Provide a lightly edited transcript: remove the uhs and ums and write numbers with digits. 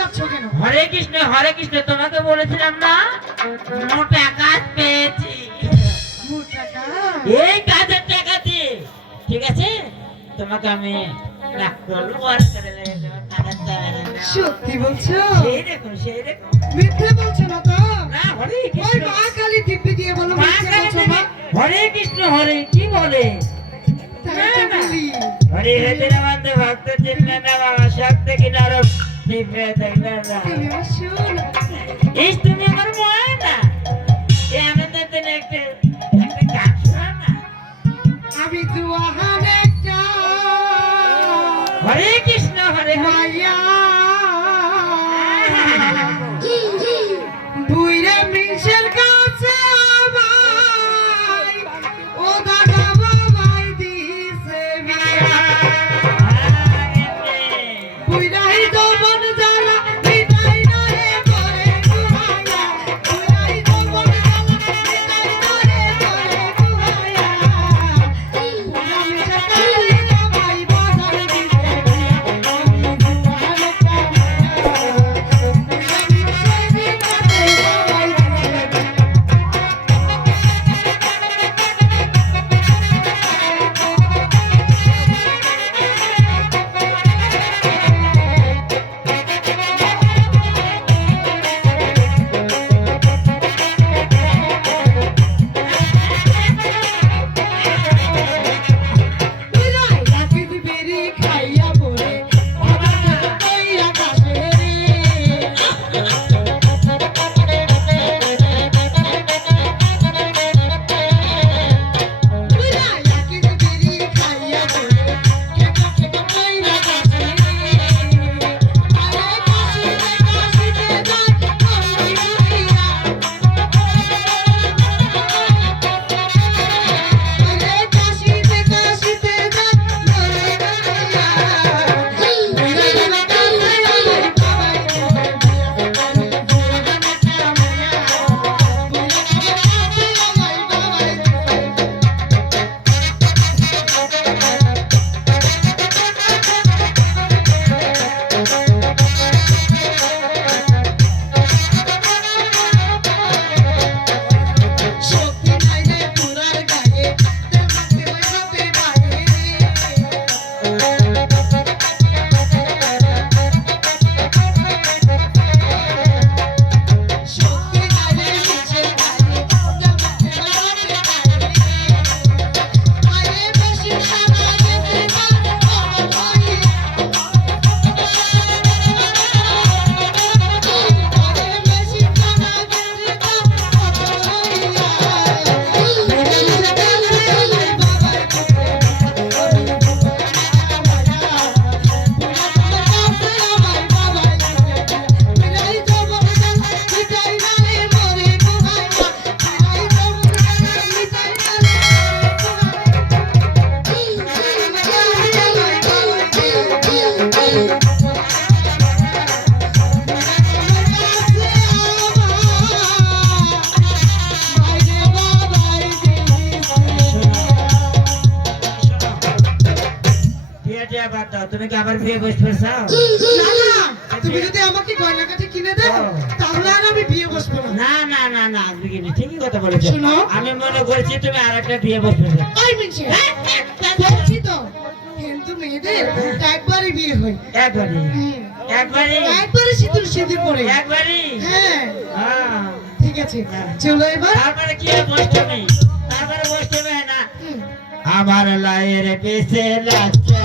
হরে কৃষ্ণ তোমাকে বলেছিলাম না মোটা কাজ পেয়েছি এই কাজের টাকা দিয়ে ঠিক আছে তোমাকে আমি সত্যি বলছো? সেই দেখুন মিথ্যে বলছো না তো? না হরে ওই কৃষ্ণ মা কালী দিব্যি দিয়ে বলো মিথ্যে বলছো মা? হরে কৃষ্ণ হরে কি বলে তাই তো বলি। হরে হৃদয় বন্ধু ভক্ত চিহ্ন না বাবা শক্তি কিনার দিব্যে দেখনা তুমি আমার শোনো। এই তুমি আমার ময়না এই আমাদের জন্য একটা গান শোনা না আমি দুয়াহান একটা হরে কৃষ্ণ হরে হরে মায়া বুইরা মিশের কাছে আমায় ও দাদা বাবাই দিছে বিয়া বুইরাই যৌবন জ্বালা মিটাই না রে করে কুহায়া বুইরাই যৌবন জ্বালা মিটাই না রে করে কুহায়া বুইরা মিশের কাছে আমায় বাজার দিছে বিয়া আমি দুয়াহান একটা বুইরা মিশের কাছে আমায় দিছে বুইরাই রাখি বেরি খাইয়া বলে আমার কইরা কাছে রে বুইরাই রাখি বেরি খাইয়া বলে কেটা কেটা কইরা কাছে রে আরে কাশিতে যায় কই বুইরা আরে কাশিতে যায় লরে বুইরা বুইরা না কাছে আমার বাবাই বুইরা না কামায়া বুইরা না কাছে আমার বাবাই শক্তি নাই রে পুরার গায়ে দেবতে বসতে পারে শক্তি নাই রে মিছে গায়ে দেবতে বসতে পারে আরে বেশি সারা গেছে না আরে বেশি সারা গেছে বিয়েটা বাদ দাও তুমি কি আবার বিয়ে বসবে চাও না না তুমি যদি আমাকে গয়নাকাটি কিনে দাও তাহলে আর আমি বিয়ে বসবো না না না না না আজকে কিন্তু ঠিকই কথা বলেছো শোনো। আমি মনে করছি তুমি আর একটা বিয়ে বসবে চাও। ওই মিনছে বলছি তো কিন্তু মেয়েদের একবারই বিয়ে হয় একবারই একবারই একবারই সিঁদুর পরে একবারই হ্যাঁ হ্যাঁ ঠিক আছে চলো এবার তারপরে কি বসতে নেই তারপরে বসতে হবে না আমার লাইয়ের পেছে লাগছে